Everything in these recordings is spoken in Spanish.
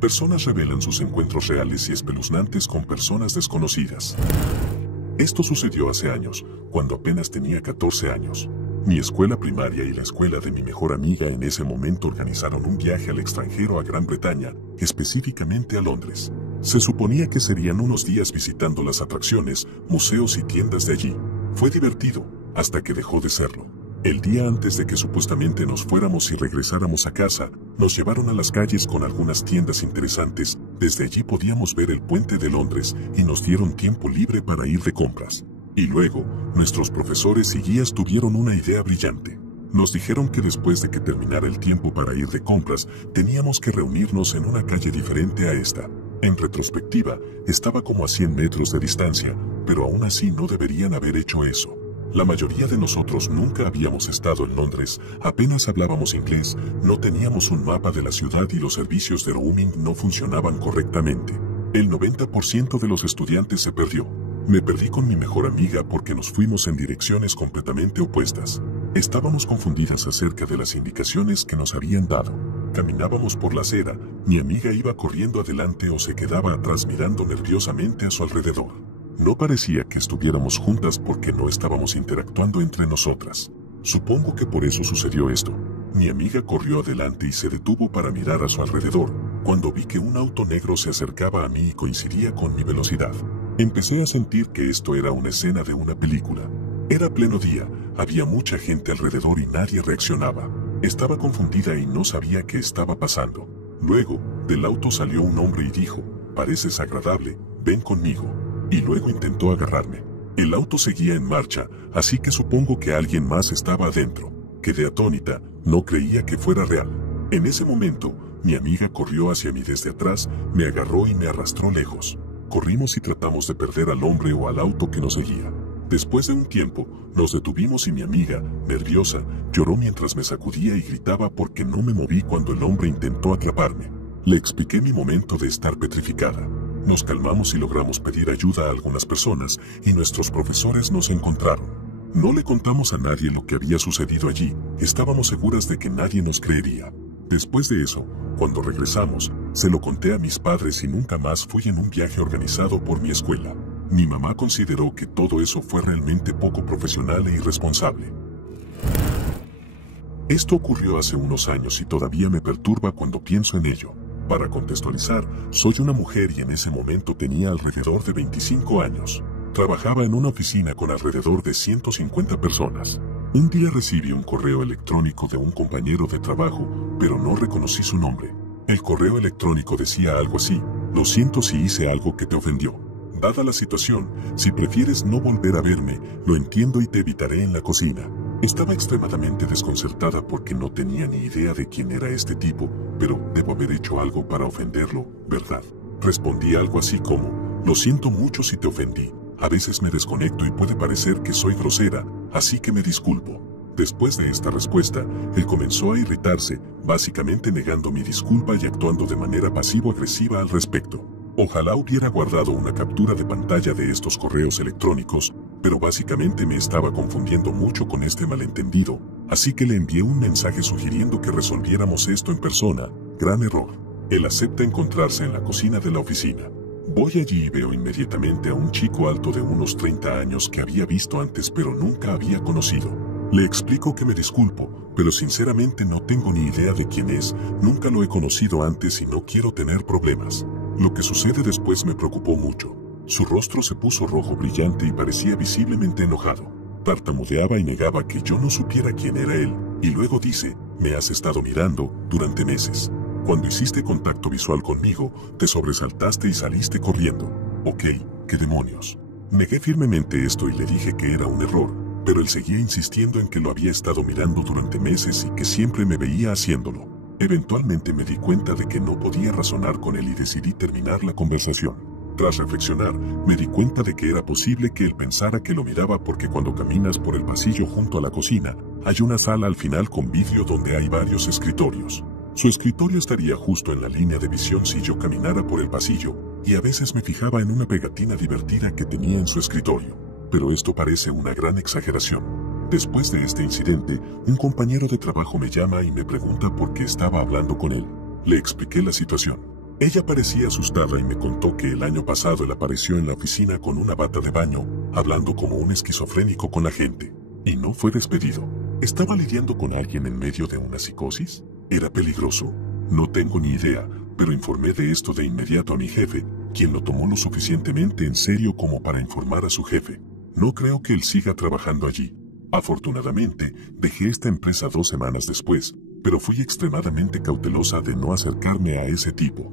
Personas revelan sus encuentros reales y espeluznantes con personas desconocidas. Esto sucedió hace años, cuando apenas tenía 14 años. Mi escuela primaria y la escuela de mi mejor amiga en ese momento organizaron un viaje al extranjero a Gran Bretaña, específicamente a Londres. Se suponía que serían unos días visitando las atracciones, museos y tiendas de allí. Fue divertido, hasta que dejó de serlo. El día antes de que supuestamente nos fuéramos y regresáramos a casa, nos llevaron a las calles con algunas tiendas interesantes. Desde allí podíamos ver el puente de Londres y nos dieron tiempo libre para ir de compras. Y luego, nuestros profesores y guías tuvieron una idea brillante. Nos dijeron que después de que terminara el tiempo para ir de compras, teníamos que reunirnos en una calle diferente a esta. En retrospectiva, estaba como a 100 metros de distancia, pero aún así no deberían haber hecho eso. La mayoría de nosotros nunca habíamos estado en Londres, apenas hablábamos inglés, no teníamos un mapa de la ciudad y los servicios de roaming no funcionaban correctamente. El 90% de los estudiantes se perdió. Me perdí con mi mejor amiga porque nos fuimos en direcciones completamente opuestas. Estábamos confundidas acerca de las indicaciones que nos habían dado. Caminábamos por la acera, mi amiga iba corriendo adelante o se quedaba atrás mirando nerviosamente a su alrededor. No parecía que estuviéramos juntas porque no estábamos interactuando entre nosotras. Supongo que por eso sucedió esto. Mi amiga corrió adelante y se detuvo para mirar a su alrededor, cuando vi que un auto negro se acercaba a mí y coincidía con mi velocidad. Empecé a sentir que esto era una escena de una película. Era pleno día, había mucha gente alrededor y nadie reaccionaba. Estaba confundida y no sabía qué estaba pasando. Luego, del auto salió un hombre y dijo, «Pareces agradable, ven conmigo». Y luego intentó agarrarme. El auto seguía en marcha, así que supongo que alguien más estaba adentro. Quedé atónita, no creía que fuera real. En ese momento, mi amiga corrió hacia mí desde atrás, me agarró y me arrastró lejos. Corrimos y tratamos de perder al hombre o al auto que nos seguía. Después de un tiempo, nos detuvimos y mi amiga, nerviosa, lloró mientras me sacudía y gritaba porque no me moví cuando el hombre intentó atraparme. Le expliqué mi momento de estar petrificada. Nos calmamos y logramos pedir ayuda a algunas personas y nuestros profesores nos encontraron. No le contamos a nadie lo que había sucedido allí, estábamos seguras de que nadie nos creería. Después de eso, cuando regresamos, se lo conté a mis padres y nunca más fui en un viaje organizado por mi escuela. Mi mamá consideró que todo eso fue realmente poco profesional e irresponsable. Esto ocurrió hace unos años y todavía me perturba cuando pienso en ello. Para contextualizar, soy una mujer y en ese momento tenía alrededor de 25 años. Trabajaba en una oficina con alrededor de 150 personas. Un día recibí un correo electrónico de un compañero de trabajo, pero no reconocí su nombre. El correo electrónico decía algo así: «Lo siento si hice algo que te ofendió. Dada la situación, si prefieres no volver a verme, lo entiendo y te evitaré en la cocina». Estaba extremadamente desconcertada porque no tenía ni idea de quién era este tipo, pero debo haber hecho algo para ofenderlo, ¿verdad? Respondí algo así como, «Lo siento mucho si te ofendí. A veces me desconecto y puede parecer que soy grosera, así que me disculpo». Después de esta respuesta, él comenzó a irritarse, básicamente negando mi disculpa y actuando de manera pasivo-agresiva al respecto. Ojalá hubiera guardado una captura de pantalla de estos correos electrónicos, pero básicamente me estaba confundiendo mucho con este malentendido, así que le envié un mensaje sugiriendo que resolviéramos esto en persona. Gran error. Él acepta encontrarse en la cocina de la oficina. Voy allí y veo inmediatamente a un chico alto de unos 30 años que había visto antes pero nunca había conocido. Le explico que me disculpo, pero sinceramente no tengo ni idea de quién es, nunca lo he conocido antes y no quiero tener problemas. Lo que sucede después me preocupó mucho. Su rostro se puso rojo brillante y parecía visiblemente enojado. Tartamudeaba y negaba que yo no supiera quién era él, y luego dice, «Me has estado mirando durante meses. Cuando hiciste contacto visual conmigo, te sobresaltaste y saliste corriendo». Ok, ¿qué demonios? Negué firmemente esto y le dije que era un error, pero él seguía insistiendo en que lo había estado mirando durante meses y que siempre me veía haciéndolo. Eventualmente me di cuenta de que no podía razonar con él y decidí terminar la conversación. Tras reflexionar, me di cuenta de que era posible que él pensara que lo miraba porque cuando caminas por el pasillo junto a la cocina, hay una sala al final con vidrio donde hay varios escritorios. Su escritorio estaría justo en la línea de visión si yo caminara por el pasillo, y a veces me fijaba en una pegatina divertida que tenía en su escritorio. Pero esto parece una gran exageración. Después de este incidente, un compañero de trabajo me llama y me pregunta por qué estaba hablando con él. Le expliqué la situación. Ella parecía asustada y me contó que el año pasado él apareció en la oficina con una bata de baño, hablando como un esquizofrénico con la gente. Y no fue despedido. ¿Estaba lidiando con alguien en medio de una psicosis? ¿Era peligroso? No tengo ni idea, pero informé de esto de inmediato a mi jefe, quien lo tomó lo suficientemente en serio como para informar a su jefe. No creo que él siga trabajando allí. Afortunadamente, dejé esta empresa 2 semanas después, pero fui extremadamente cautelosa de no acercarme a ese tipo.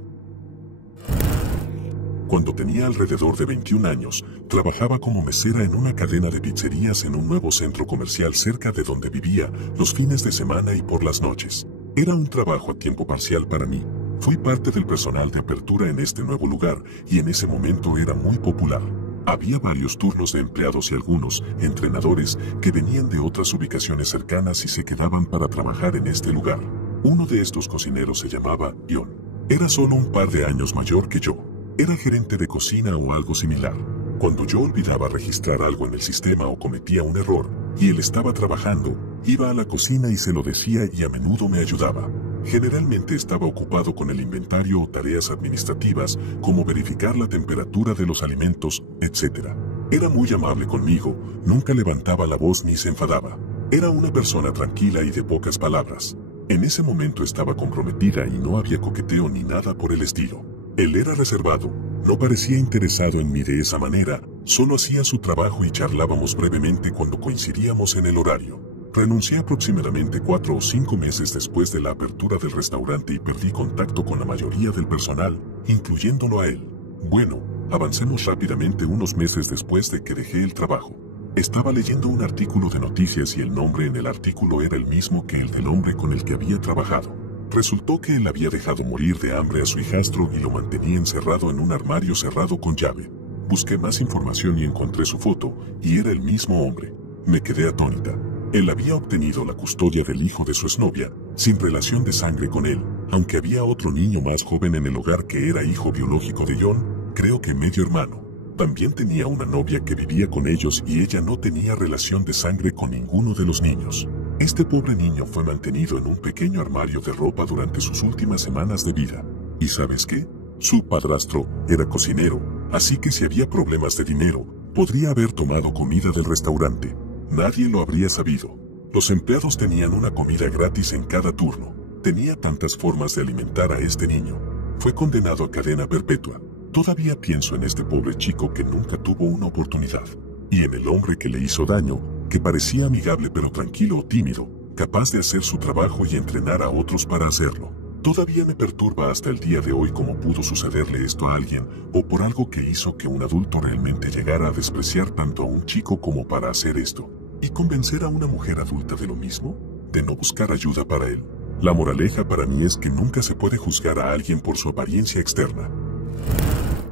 Cuando tenía alrededor de 21 años, trabajaba como mesera en una cadena de pizzerías en un nuevo centro comercial cerca de donde vivía, los fines de semana y por las noches. Era un trabajo a tiempo parcial para mí. Fui parte del personal de apertura en este nuevo lugar y en ese momento era muy popular. Había varios turnos de empleados y algunos entrenadores que venían de otras ubicaciones cercanas y se quedaban para trabajar en este lugar. Uno de estos cocineros se llamaba Ion. Era solo un par de años mayor que yo. Era gerente de cocina o algo similar. Cuando yo olvidaba registrar algo en el sistema o cometía un error, y él estaba trabajando, iba a la cocina y se lo decía y a menudo me ayudaba. Generalmente estaba ocupado con el inventario o tareas administrativas, como verificar la temperatura de los alimentos, etc. Era muy amable conmigo, nunca levantaba la voz ni se enfadaba. Era una persona tranquila y de pocas palabras. En ese momento estaba comprometida y no había coqueteo ni nada por el estilo. Él era reservado, no parecía interesado en mí de esa manera, solo hacía su trabajo y charlábamos brevemente cuando coincidíamos en el horario. Renuncié aproximadamente 4 o 5 meses después de la apertura del restaurante y perdí contacto con la mayoría del personal, incluyéndolo a él. Bueno, avancemos rápidamente unos meses después de que dejé el trabajo. Estaba leyendo un artículo de noticias y el nombre en el artículo era el mismo que el del hombre con el que había trabajado. Resultó que él había dejado morir de hambre a su hijastro y lo mantenía encerrado en un armario cerrado con llave. Busqué más información y encontré su foto, y era el mismo hombre. Me quedé atónita. Él había obtenido la custodia del hijo de su exnovia, sin relación de sangre con él, aunque había otro niño más joven en el hogar que era hijo biológico de John, creo que medio hermano. También tenía una novia que vivía con ellos y ella no tenía relación de sangre con ninguno de los niños. Este pobre niño fue mantenido en un pequeño armario de ropa durante sus últimas semanas de vida. ¿Y sabes qué? Su padrastro era cocinero, así que si había problemas de dinero, podría haber tomado comida del restaurante. Nadie lo habría sabido. Los empleados tenían una comida gratis en cada turno. Tenía tantas formas de alimentar a este niño. Fue condenado a cadena perpetua. Todavía pienso en este pobre chico que nunca tuvo una oportunidad. Y en el hombre que le hizo daño, que parecía amigable pero tranquilo o tímido, capaz de hacer su trabajo y entrenar a otros para hacerlo. Todavía me perturba hasta el día de hoy cómo pudo sucederle esto a alguien, o por algo que hizo que un adulto realmente llegara a despreciar tanto a un chico como para hacer esto. ¿Y convencer a una mujer adulta de lo mismo? De no buscar ayuda para él. La moraleja para mí es que nunca se puede juzgar a alguien por su apariencia externa.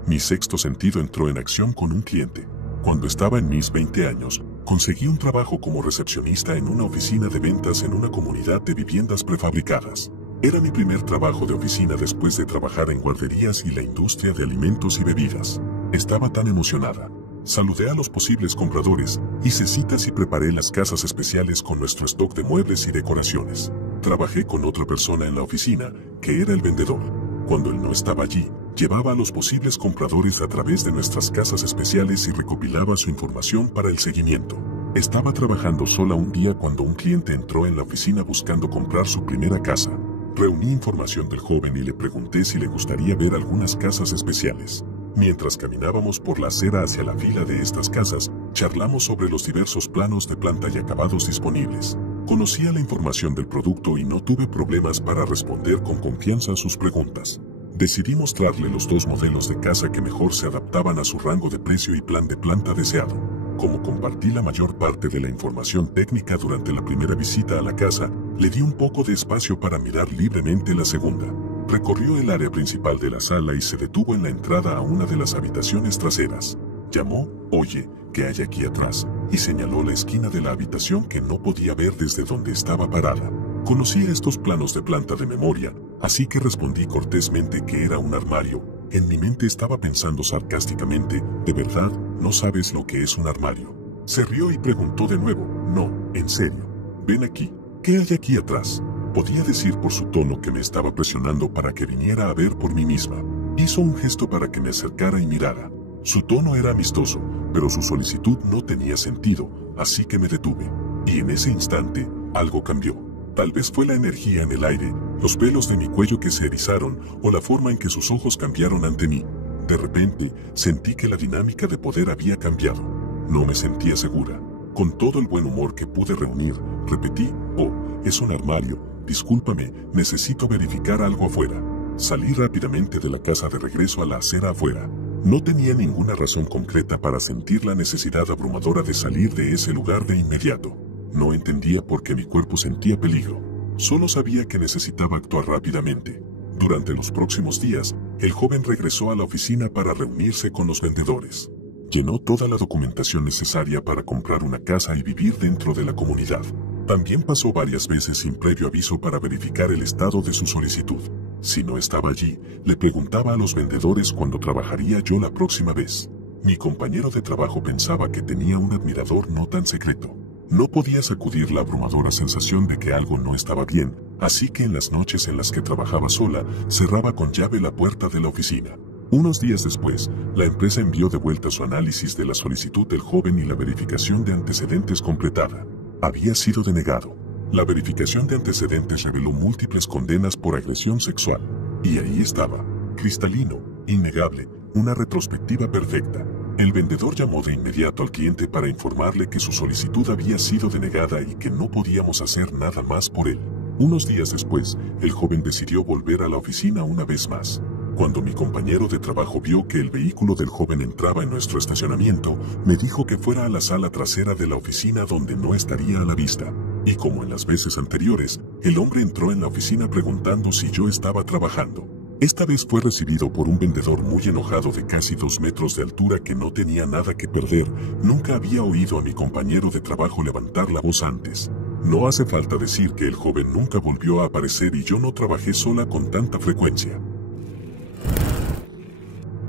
Mi sexto sentido entró en acción con un cliente. Cuando estaba en mis 20 años, conseguí un trabajo como recepcionista en una oficina de ventas en una comunidad de viviendas prefabricadas. Era mi primer trabajo de oficina después de trabajar en guarderías y la industria de alimentos y bebidas. Estaba tan emocionada. Saludé a los posibles compradores, hice citas y preparé las casas especiales con nuestro stock de muebles y decoraciones. Trabajé con otra persona en la oficina, que era el vendedor. Cuando él no estaba allí, llevaba a los posibles compradores a través de nuestras casas especiales y recopilaba su información para el seguimiento. Estaba trabajando sola un día cuando un cliente entró en la oficina buscando comprar su primera casa. Reuní información del joven y le pregunté si le gustaría ver algunas casas especiales. Mientras caminábamos por la acera hacia la fila de estas casas, charlamos sobre los diversos planos de planta y acabados disponibles. Conocía la información del producto y no tuve problemas para responder con confianza a sus preguntas. Decidí mostrarle los 2 modelos de casa que mejor se adaptaban a su rango de precio y plan de planta deseado. Como compartí la mayor parte de la información técnica durante la primera visita a la casa, le di un poco de espacio para mirar libremente la segunda. Recorrió el área principal de la sala y se detuvo en la entrada a una de las habitaciones traseras. Llamó, «Oye, ¿qué hay aquí atrás?», y señaló la esquina de la habitación que no podía ver desde donde estaba parada. Conocía estos planos de planta de memoria, así que respondí cortésmente que era un armario. En mi mente estaba pensando sarcásticamente, «¿De verdad, no sabes lo que es un armario?». Se rió y preguntó de nuevo, «No, en serio. Ven aquí, ¿qué hay aquí atrás?». Podía decir por su tono que me estaba presionando para que viniera a ver por mí misma. Hizo un gesto para que me acercara y mirara. Su tono era amistoso, pero su solicitud no tenía sentido, así que me detuve. Y en ese instante, algo cambió. Tal vez fue la energía en el aire, los pelos de mi cuello que se erizaron o la forma en que sus ojos cambiaron ante mí. De repente, sentí que la dinámica de poder había cambiado. No me sentía segura. Con todo el buen humor que pude reunir, repetí: «Oh, es un armario, discúlpame, necesito verificar algo afuera». Salí rápidamente de la casa de regreso a la acera afuera. No tenía ninguna razón concreta para sentir la necesidad abrumadora de salir de ese lugar de inmediato. No entendía por qué mi cuerpo sentía peligro. Solo sabía que necesitaba actuar rápidamente. Durante los próximos días, el joven regresó a la oficina para reunirse con los vendedores. Llenó toda la documentación necesaria para comprar una casa y vivir dentro de la comunidad. También pasó varias veces sin previo aviso para verificar el estado de su solicitud. Si no estaba allí, le preguntaba a los vendedores cuándo trabajaría yo la próxima vez. Mi compañero de trabajo pensaba que tenía un admirador no tan secreto. No podía sacudir la abrumadora sensación de que algo no estaba bien, así que en las noches en las que trabajaba sola, cerraba con llave la puerta de la oficina. Unos días después, la empresa envió de vuelta su análisis de la solicitud del joven y la verificación de antecedentes completada. Había sido denegado. La verificación de antecedentes reveló múltiples condenas por agresión sexual. Y ahí estaba, cristalino, innegable, una retrospectiva perfecta. El vendedor llamó de inmediato al cliente para informarle que su solicitud había sido denegada y que no podíamos hacer nada más por él. Unos días después, el joven decidió volver a la oficina una vez más. Cuando mi compañero de trabajo vio que el vehículo del joven entraba en nuestro estacionamiento, me dijo que fuera a la sala trasera de la oficina donde no estaría a la vista. Y como en las veces anteriores, el hombre entró en la oficina preguntando si yo estaba trabajando. Esta vez fue recibido por un vendedor muy enojado de casi 2 metros de altura que no tenía nada que perder. Nunca había oído a mi compañero de trabajo levantar la voz antes. No hace falta decir que el joven nunca volvió a aparecer y yo no trabajé sola con tanta frecuencia.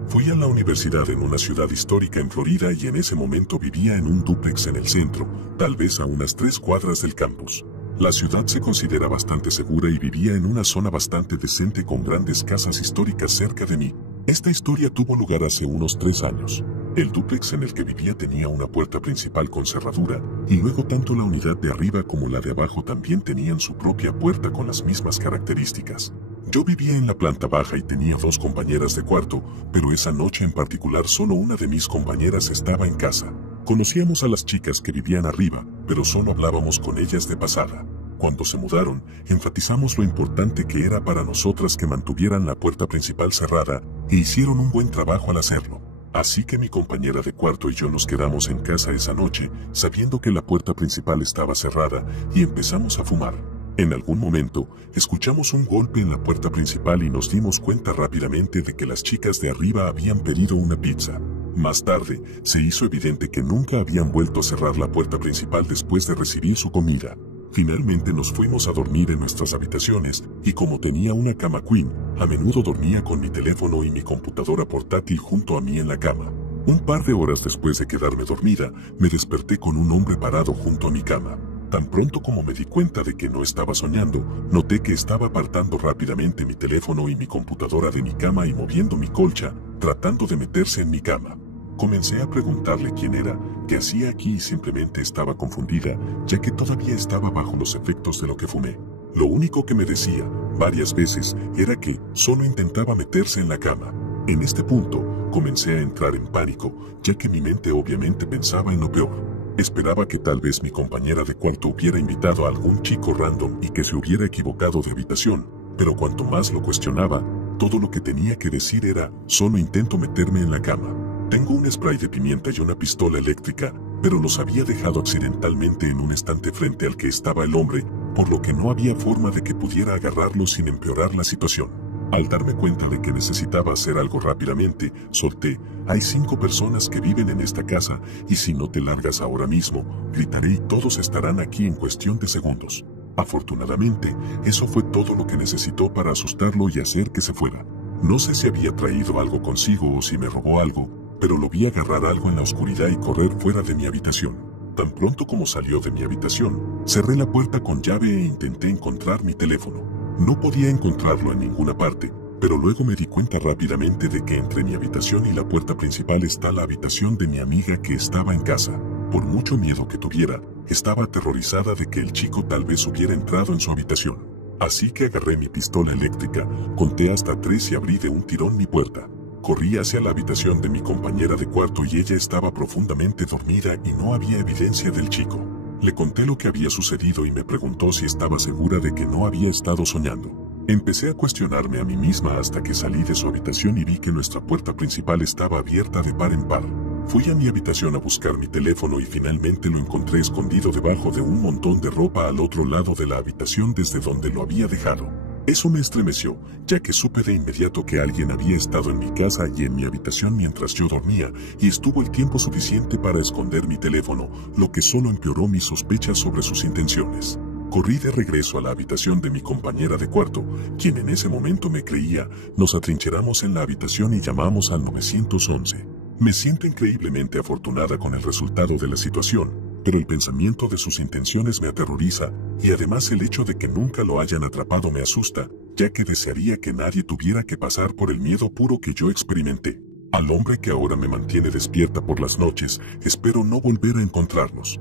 Fui a la universidad en una ciudad histórica en Florida y en ese momento vivía en un dúplex en el centro, tal vez a unas 3 cuadras del campus. La ciudad se considera bastante segura y vivía en una zona bastante decente con grandes casas históricas cerca de mí. Esta historia tuvo lugar hace unos 3 años. El dúplex en el que vivía tenía una puerta principal con cerradura, y luego tanto la unidad de arriba como la de abajo también tenían su propia puerta con las mismas características. Yo vivía en la planta baja y tenía 2 compañeras de cuarto, pero esa noche en particular solo una de mis compañeras estaba en casa. Conocíamos a las chicas que vivían arriba, pero solo hablábamos con ellas de pasada. Cuando se mudaron, enfatizamos lo importante que era para nosotras que mantuvieran la puerta principal cerrada, e hicieron un buen trabajo al hacerlo. Así que mi compañera de cuarto y yo nos quedamos en casa esa noche, sabiendo que la puerta principal estaba cerrada, y empezamos a fumar. En algún momento, escuchamos un golpe en la puerta principal y nos dimos cuenta rápidamente de que las chicas de arriba habían pedido una pizza. Más tarde, se hizo evidente que nunca habían vuelto a cerrar la puerta principal después de recibir su comida. Finalmente nos fuimos a dormir en nuestras habitaciones, y como tenía una cama queen, a menudo dormía con mi teléfono y mi computadora portátil junto a mí en la cama. Un par de horas después de quedarme dormida, me desperté con un hombre parado junto a mi cama. Tan pronto como me di cuenta de que no estaba soñando, noté que estaba apartando rápidamente mi teléfono y mi computadora de mi cama y moviendo mi colcha, tratando de meterse en mi cama. Comencé a preguntarle quién era, qué hacía aquí y simplemente estaba confundida, ya que todavía estaba bajo los efectos de lo que fumé. Lo único que me decía, varias veces, era que solo intentaba meterse en la cama. En este punto, comencé a entrar en pánico, ya que mi mente obviamente pensaba en lo peor. Esperaba que tal vez mi compañera de cuarto hubiera invitado a algún chico random y que se hubiera equivocado de habitación, pero cuanto más lo cuestionaba, todo lo que tenía que decir era, solo intento meterme en la cama. Tengo un spray de pimienta y una pistola eléctrica, pero los había dejado accidentalmente en un estante frente al que estaba el hombre, por lo que no había forma de que pudiera agarrarlos sin empeorar la situación. Al darme cuenta de que necesitaba hacer algo rápidamente, solté, «Hay 5 personas que viven en esta casa, y si no te largas ahora mismo, gritaré y todos estarán aquí en cuestión de segundos». Afortunadamente, eso fue todo lo que necesitó para asustarlo y hacer que se fuera. No sé si había traído algo consigo o si me robó algo, pero lo vi agarrar algo en la oscuridad y correr fuera de mi habitación. Tan pronto como salió de mi habitación, cerré la puerta con llave e intenté encontrar mi teléfono. No podía encontrarlo en ninguna parte, pero luego me di cuenta rápidamente de que entre mi habitación y la puerta principal está la habitación de mi amiga que estaba en casa. Por mucho miedo que tuviera, estaba aterrorizada de que el chico tal vez hubiera entrado en su habitación. Así que agarré mi pistola eléctrica, conté hasta 3 y abrí de un tirón mi puerta. Corrí hacia la habitación de mi compañera de cuarto y ella estaba profundamente dormida y no había evidencia del chico. Le conté lo que había sucedido y me preguntó si estaba segura de que no había estado soñando. Empecé a cuestionarme a mí misma hasta que salí de su habitación y vi que nuestra puerta principal estaba abierta de par en par. Fui a mi habitación a buscar mi teléfono y finalmente lo encontré escondido debajo de un montón de ropa al otro lado de la habitación desde donde lo había dejado. Eso me estremeció, ya que supe de inmediato que alguien había estado en mi casa y en mi habitación mientras yo dormía, y estuvo el tiempo suficiente para esconder mi teléfono, lo que solo empeoró mis sospechas sobre sus intenciones. Corrí de regreso a la habitación de mi compañera de cuarto, quien en ese momento me creía. Nos atrincheramos en la habitación y llamamos al 911. Me siento increíblemente afortunada con el resultado de la situación, pero el pensamiento de sus intenciones me aterroriza, y además el hecho de que nunca lo hayan atrapado me asusta, ya que desearía que nadie tuviera que pasar por el miedo puro que yo experimenté. Al hombre que ahora me mantiene despierta por las noches, espero no volver a encontrarnos.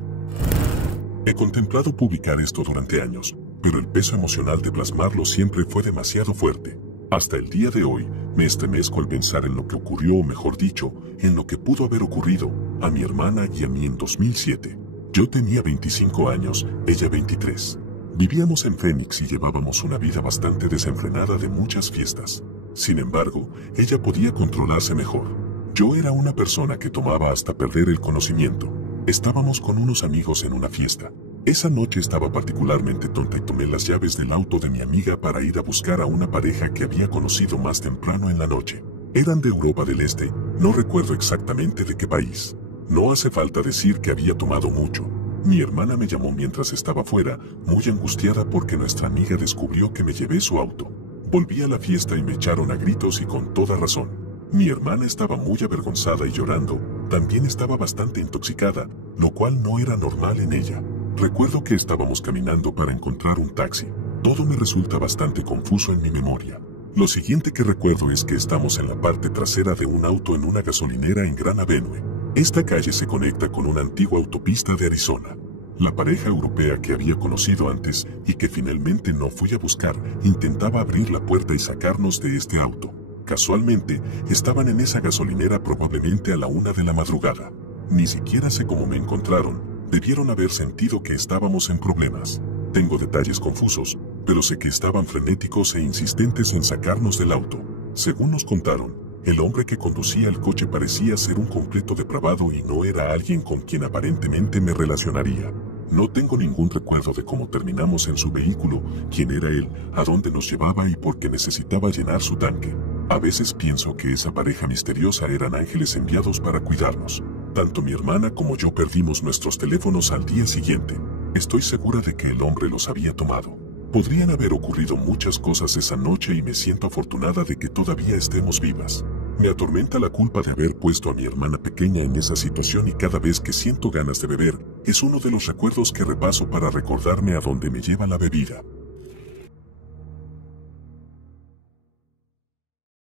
He contemplado publicar esto durante años, pero el peso emocional de plasmarlo siempre fue demasiado fuerte. Hasta el día de hoy, me estremezco al pensar en lo que ocurrió, o mejor dicho, en lo que pudo haber ocurrido a mi hermana y a mí en 2007. Yo tenía 25 años, ella 23. Vivíamos en Phoenix y llevábamos una vida bastante desenfrenada de muchas fiestas. Sin embargo, ella podía controlarse mejor. Yo era una persona que tomaba hasta perder el conocimiento. Estábamos con unos amigos en una fiesta. Esa noche estaba particularmente tonta y tomé las llaves del auto de mi amiga para ir a buscar a una pareja que había conocido más temprano en la noche. Eran de Europa del Este, no recuerdo exactamente de qué país. No hace falta decir que había tomado mucho. Mi hermana me llamó mientras estaba fuera, muy angustiada porque nuestra amiga descubrió que me llevé su auto. Volví a la fiesta y me echaron a gritos y con toda razón. Mi hermana estaba muy avergonzada y llorando, también estaba bastante intoxicada, lo cual no era normal en ella. Recuerdo que estábamos caminando para encontrar un taxi. Todo me resulta bastante confuso en mi memoria. Lo siguiente que recuerdo es que estamos en la parte trasera de un auto en una gasolinera en Grand Avenue. Esta calle se conecta con una antigua autopista de Arizona. La pareja europea que había conocido antes y que finalmente no fui a buscar, intentaba abrir la puerta y sacarnos de este auto. Casualmente, estaban en esa gasolinera probablemente a la 1 de la madrugada. Ni siquiera sé cómo me encontraron, debieron haber sentido que estábamos en problemas. Tengo detalles confusos, pero sé que estaban frenéticos e insistentes en sacarnos del auto. Según nos contaron, el hombre que conducía el coche parecía ser un completo depravado y no era alguien con quien aparentemente me relacionaría. No tengo ningún recuerdo de cómo terminamos en su vehículo, quién era él, a dónde nos llevaba y por qué necesitaba llenar su tanque. A veces pienso que esa pareja misteriosa eran ángeles enviados para cuidarnos. Tanto mi hermana como yo perdimos nuestros teléfonos al día siguiente. Estoy segura de que el hombre los había tomado. Podrían haber ocurrido muchas cosas esa noche y me siento afortunada de que todavía estemos vivas. Me atormenta la culpa de haber puesto a mi hermana pequeña en esa situación y cada vez que siento ganas de beber, es uno de los recuerdos que repaso para recordarme a dónde me lleva la bebida.